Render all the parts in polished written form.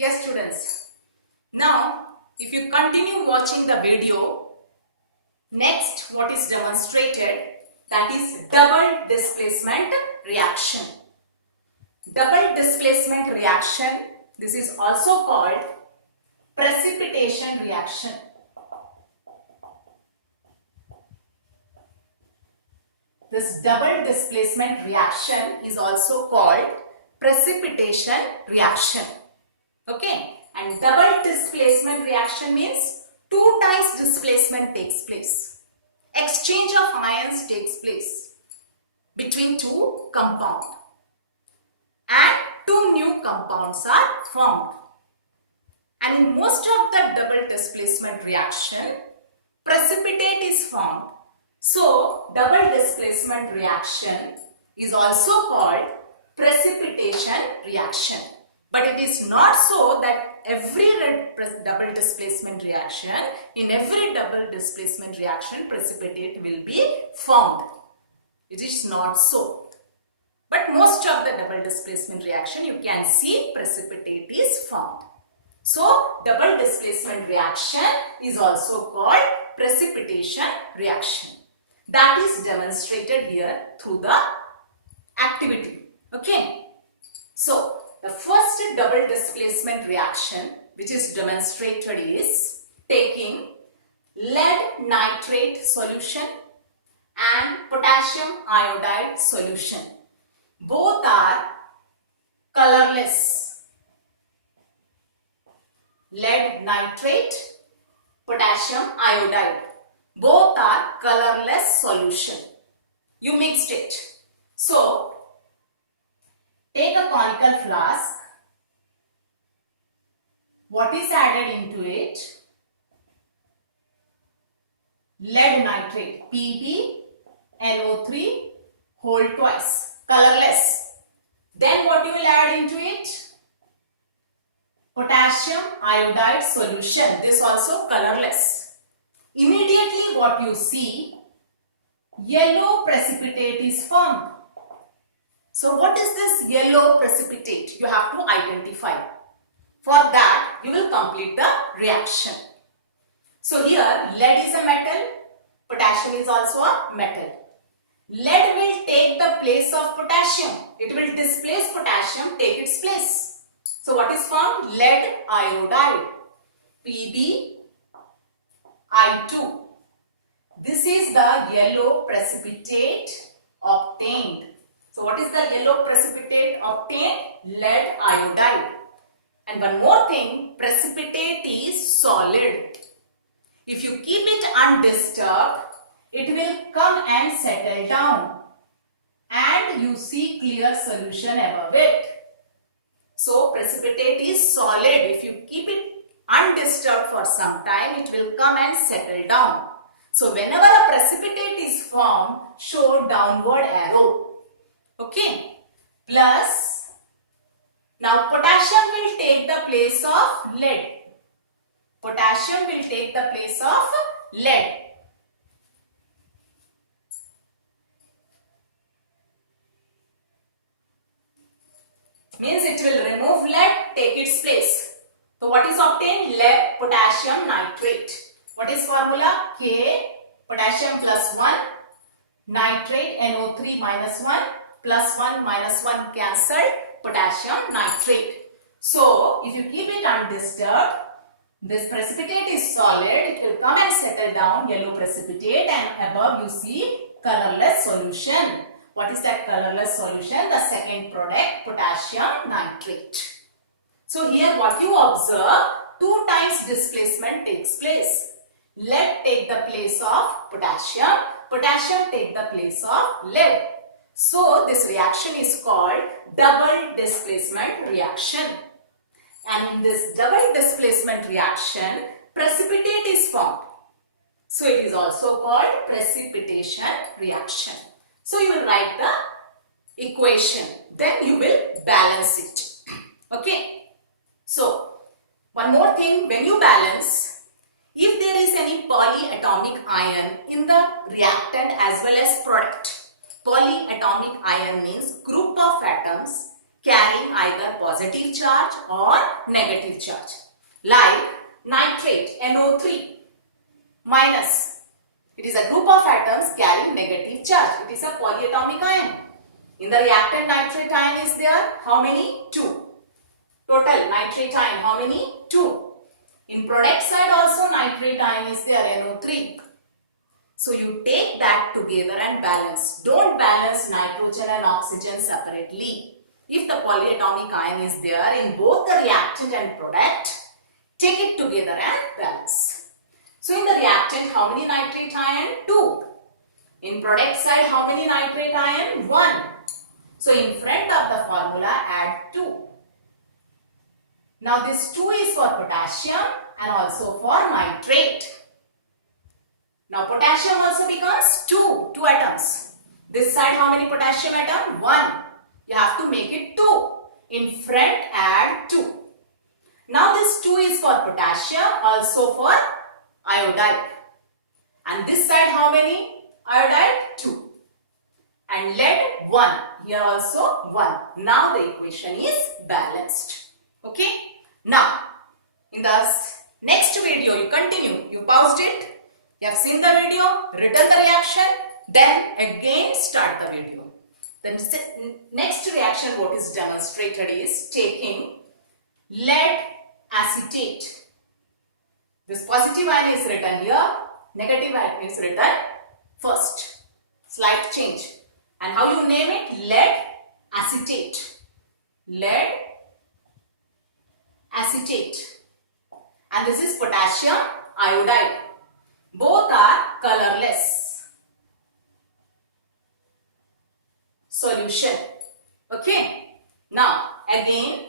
Yes, students. Now, if you continue watching the video, next what is demonstrated, that is double displacement reaction. Double displacement reaction, this is also called precipitation reaction. This double displacement reaction is also called precipitation reaction. Okay, and double displacement reaction means 2 times displacement takes place. Exchange of ions takes place between 2 compounds and 2 new compounds are formed. And in most of the double displacement reaction, precipitate is formed. So, double displacement reaction is also called precipitation reaction. But it is not so that every double displacement reaction, in every double displacement reaction, precipitate will be formed. It is not so. But most of the double displacement reaction, you can see precipitate is formed. So, double displacement reaction is also called precipitation reaction. That is demonstrated here through the activity. Okay. So, the first double displacement reaction which is demonstrated is taking lead nitrate solution and potassium iodide solution. Both are colorless. Lead nitrate, potassium iodide. Both are colorless solution. You mixed it. So, take a conical flask. What is added into it? Lead nitrate, PbNO3 whole twice, colorless. Then what you will add into it? Potassium iodide solution. This also colorless. Immediately what you see, yellow precipitate is formed. So what is this yellow precipitate? You have to identify. For that, you will complete the reaction. So here, lead is a metal, potassium is also a metal. Lead will take the place of potassium. It will displace potassium, take its place. So what is formed? Lead iodide, PbI2. This is the yellow precipitate obtained. So what is the yellow precipitate obtained? Lead iodide. And one more thing, precipitate is solid. If you keep it undisturbed, it will come and settle down. And you see clear solution above it. So precipitate is solid. If you keep it undisturbed for some time, it will come and settle down. So whenever a precipitate is formed, show downward arrow. Okay. Plus, now potassium will take the place of lead. Potassium will take the place of lead. Means it will remove lead, take its place. So what is obtained? Lead, potassium nitrate. What is formula? K, potassium plus 1, nitrate, NO3 minus 1, plus 1 minus 1 cancelled, potassium nitrate. So if you keep it undisturbed, this precipitate is solid, it will come and settle down, yellow precipitate, and above you see colorless solution. What is that colorless solution? The second product, potassium nitrate. So here what you observe, 2 times displacement takes place. Lead take the place of potassium, potassium take the place of lead. So this reaction is called double displacement reaction. And in this double displacement reaction, precipitate is formed. So it is also called precipitation reaction. So you will write the equation. Then you will balance it. Okay. So one more thing, when you balance, if there is any polyatomic ion in the reactant as well as product, polyatomic ion means group of atoms carrying either positive charge or negative charge. Like nitrate, NO3 minus. It is a group of atoms carrying negative charge. It is a polyatomic ion. In the reactant, nitrate ion is there. How many? 2. Total nitrate ion, how many? 2. In product side also nitrate ion is there, NO3. So you take that together and balance. Don't balance nitrogen and oxygen separately. If the polyatomic ion is there in both the reactant and product, take it together and balance. So in the reactant, how many nitrate ion? 2. In product side, how many nitrate ion? 1. So in front of the formula, add 2. Now this 2 is for potassium and also for nitrate. Now potassium also becomes 2 atoms. This side how many potassium atom? 1. You have to make it 2. In front add 2. Now this 2 is for potassium, also for iodide. And this side how many? Iodide 2. And lead 1. Here also 1. Now the equation is balanced. Okay. Now in the next video you continue. You paused it. You have seen the video, written the reaction, then again start the video. The next reaction what is demonstrated is taking lead acetate. This positive ion is written here, negative ion is written first. Slight change. And how you name it? Lead acetate. Lead acetate. And this is potassium iodide. Both are colorless solution. Okay. Now again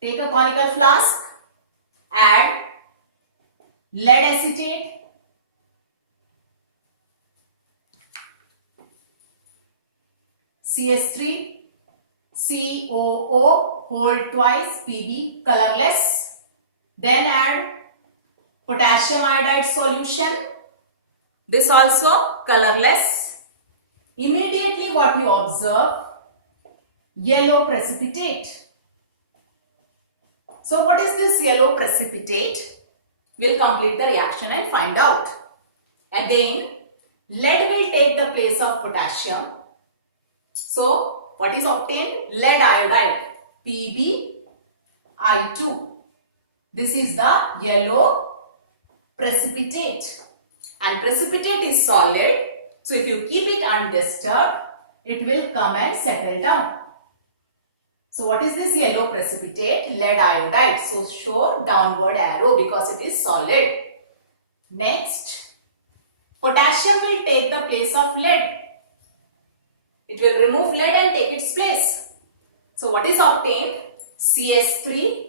take a conical flask, add lead acetate, CS3, COO, hold twice, Pb, colorless. Then add potassium iodide solution. This also colorless. Immediately what you observe? Yellow precipitate. So what is this yellow precipitate? We'll complete the reaction and find out. Again, lead will take the place of potassium. So what is obtained? Lead iodide, PbI2. This is the yellow precipitate. And precipitate is solid. So if you keep it undisturbed, it will come and settle down. So what is this yellow precipitate? Lead iodide. So show downward arrow because it is solid. Next, potassium will take the place of lead. It will remove lead and take its place. So what is obtained? CS3,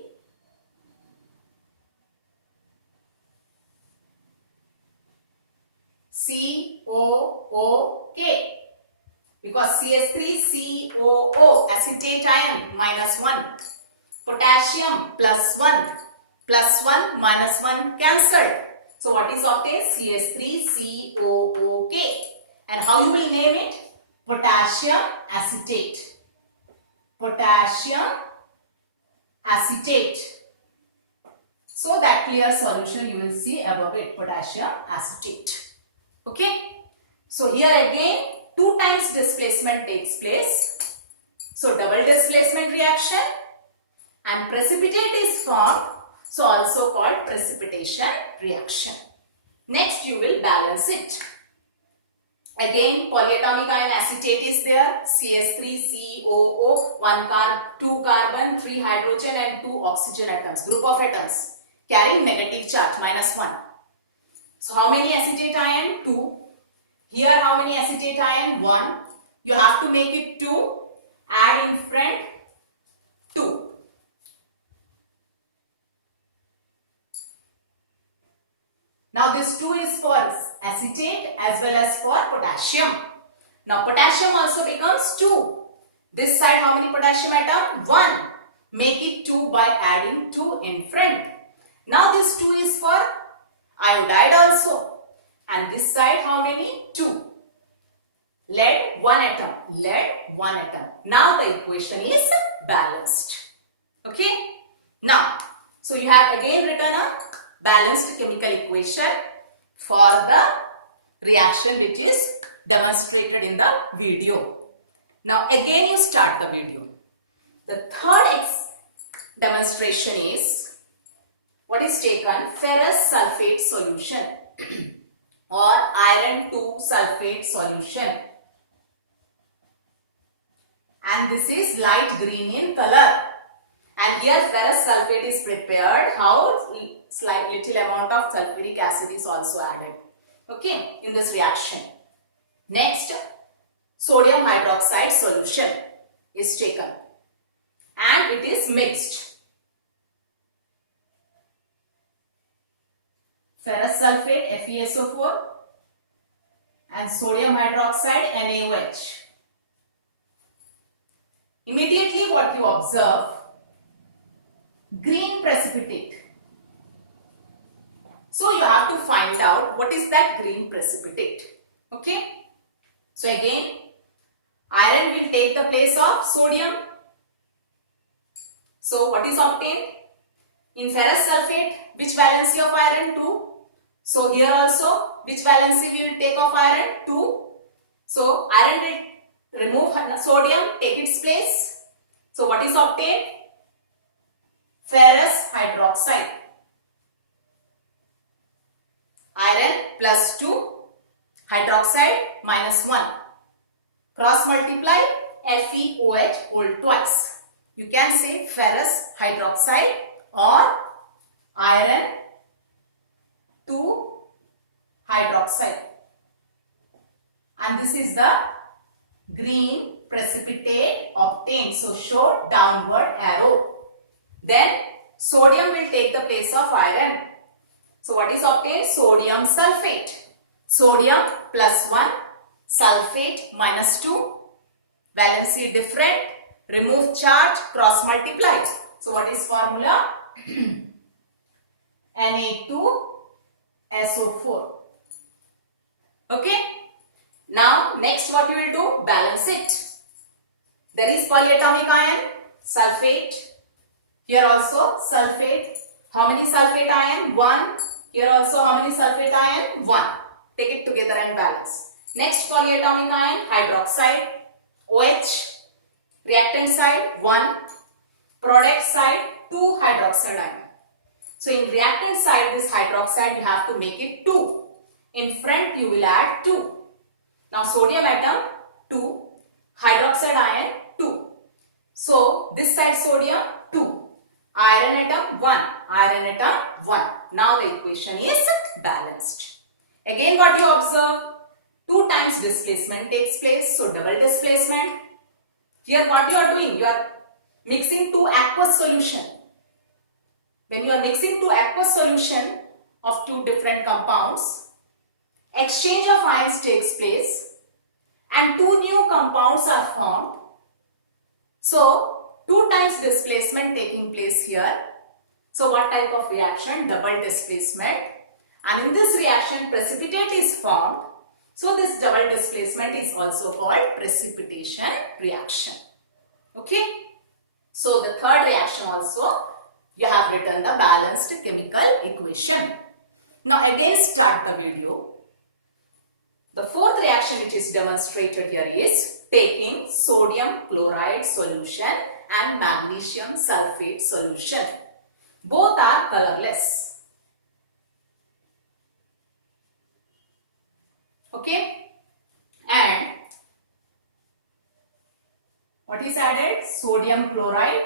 COOK. Because CS3COO, acetate ion, -1. Potassium, +1. +1, -1 cancelled. So what is obtained? CS3COOK. And how you will name it? Potassium acetate. Potassium acetate. So that clear solution you will see above it, potassium acetate. Okay. So here again 2 times displacement takes place. So double displacement reaction and precipitate is formed. So also called precipitation reaction. Next you will balance it. Again polyatomic ion acetate is there. CS3COO, 2 carbon, 3 hydrogen and 2 oxygen atoms. Group of atoms carrying negative charge, -1. So how many acetate ion? 2. Here how many acetate ion? 1. You have to make it 2. Add in front 2. Now this 2 is for acetate as well as for potassium. Now potassium also becomes 2. This side how many potassium atom? 1. Make it 2 by adding 2 in front. Now this 2 is for iodide also. And this side how many? 2. Lead, one atom. Lead, one atom. Now the equation is balanced. Okay. Now, so you have again written a balanced chemical equation for the reaction which is demonstrated in the video. Now again you start the video. The third demonstration is what is taken, ferrous sulfate solution or iron 2 sulfate solution, and this is light green in color, and here ferrous sulfate is prepared. How? Slight little amount of sulfuric acid is also added, okay, in this reaction. Next, sodium hydroxide solution is taken and it is mixed. Ferrous sulfate FeSO4 and sodium hydroxide NaOH. Immediately what you observe, green precipitate. So you have to find out what is that green precipitate. Okay. So again, iron will take the place of sodium. So what is obtained? In ferrous sulfate, which valency of iron? 2. So here also, which valency we will take of iron? 2. So iron will remove sodium, take its place. So what is obtained? Ferrous hydroxide. Iron plus 2, hydroxide minus 1. Cross multiply FeOH whole twice. You can say ferrous hydroxide or iron 2 hydroxide. And this is the green precipitate obtained. So show downward arrow. Then sodium will take the place of iron. So what is obtained? Sodium sulfate. Sodium plus 1, sulfate minus 2. Valency different. Remove charge, cross multiply. So what is formula? Na2SO4. Okay. Now next what you will do? Balance it. There is polyatomic ion, sulfate. Here also sulfate. How many sulfate ion? 1. Here also how many sulfate ion? 1. Take it together and balance. Next polyatomic ion, hydroxide, OH. Reactant side 1. Product side 2 hydroxide ion. So in reactant side, this hydroxide you have to make it 2. In front you will add 2. Now sodium atom 2, hydroxide ion 2. So this side sodium 2. Iron atom 1, iron atom 1. Now the equation is balanced. Again what you observe? 2 times displacement takes place, so double displacement. Here what you are doing? You are mixing 2 aqueous solution. When you are mixing 2 aqueous solution of 2 different compounds, exchange of ions takes place and 2 new compounds are formed. So 2 times displacement taking place here. So what type of reaction? Double displacement. And in this reaction precipitate is formed. So this double displacement is also called precipitation reaction. Okay. So the third reaction also you have written the balanced chemical equation. Now again start the video. The fourth reaction which is demonstrated here is taking sodium chloride solution and magnesium sulfate solution. Both are colorless. Okay. And what is added? Sodium chloride.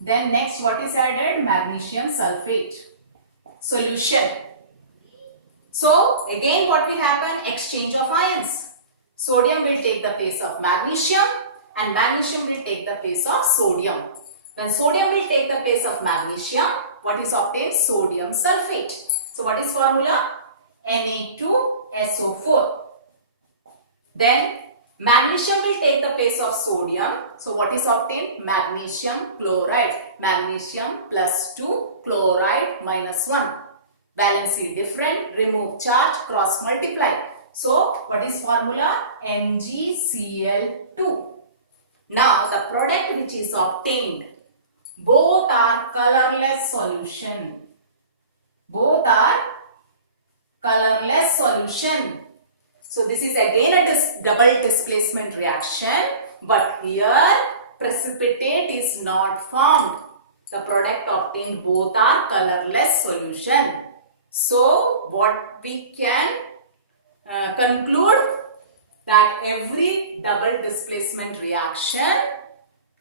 Then next what is added? Magnesium sulfate solution. So again what will happen? Exchange of ions. Sodium will take the place of magnesium and magnesium will take the place of sodium. When sodium will take the place of magnesium, what is obtained? Sodium sulfate. So what is formula? Na2SO4. Then magnesium will take the place of sodium. So what is obtained? Magnesium chloride. Magnesium plus 2, chloride minus 1. Valency different. Remove charge, cross multiply. So what is formula? NgCl2. Now the product which is obtained, both are colorless solution. Both are colorless solution. So this is again a double displacement reaction, but here precipitate is not formed. The product obtained both are colorless solution. So what we can conclude that every double displacement reaction,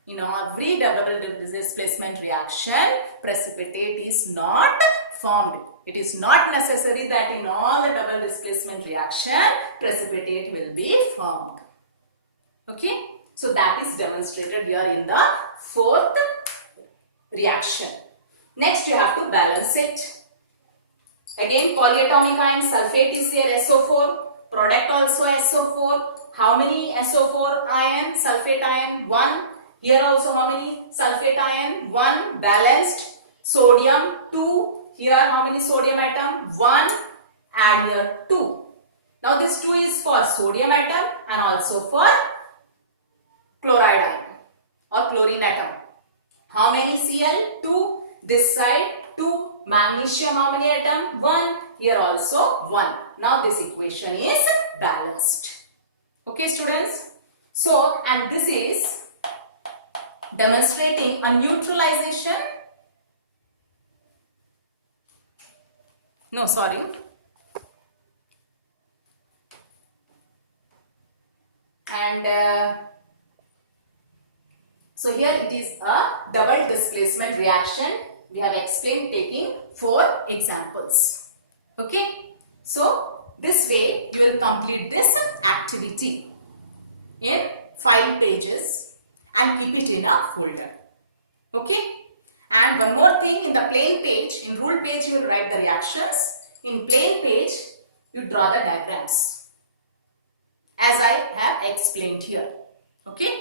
in every double displacement reaction, precipitate is not formed. It is not necessary that in all the double displacement reaction, precipitate will be formed. Okay, so that is demonstrated here in the fourth reaction. Next you have to balance it. Again polyatomic ion, sulfate is here, SO4, product also SO4. How many SO4 ion, sulfate ion? 1. Here also how many sulfate ion? 1. Balanced. Sodium 2. Here how many sodium atom? 1. Add here 2. Now this 2 is for sodium atom and also for chloride ion or chlorine atom. How many Cl? 2. This side 2. Magnesium how many atom? 1. Here also 1. Now this equation is balanced. Okay students. So and this is demonstrating a neutralization. No, sorry. And so here it is a double displacement reaction. We have explained taking 4 examples. Okay. So this way you will complete this activity in 5 pages and keep it in a folder. Okay. And one more thing, in the plain page, in ruled page you will write the reactions. In plain page you draw the diagrams as I have explained here. Okay.